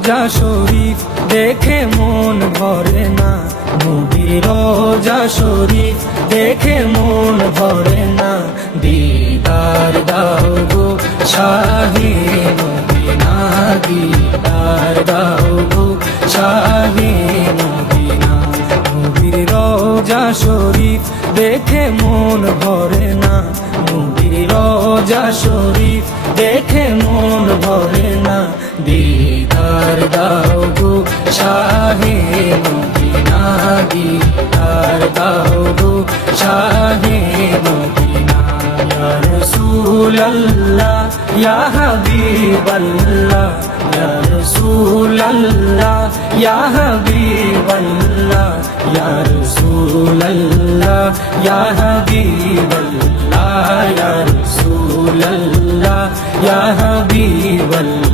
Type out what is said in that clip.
রোজা শরীফ দেখে মন ভরে না, নবীর রোজা শরীফ দেখে মন ভরে না। দিদার দাও গো শাহে মদিনা, দিদার দাও গো শাহে মদিনা। নবীর রোজা শরীফ দেখে মন ভরে না, নবীর রোজা শরীফ দেখে মন ভরে না। দিদার দাও গো শাহে মদিনা, দিদার দাও গো শাহে মদিনা। ইয়া রাসূলুল্লাহ ইয়া হাবিবাল্লাহ, ইয়া রাসূলুল্লাহ ইয়া হাবিবাল্লাহ, ইয়া রাসূলুল্লাহ ইয়া হাবিবাল্লাহ, ইয়া রাসূলুল্লাহ ইয়া হাবিবাল্লাহ।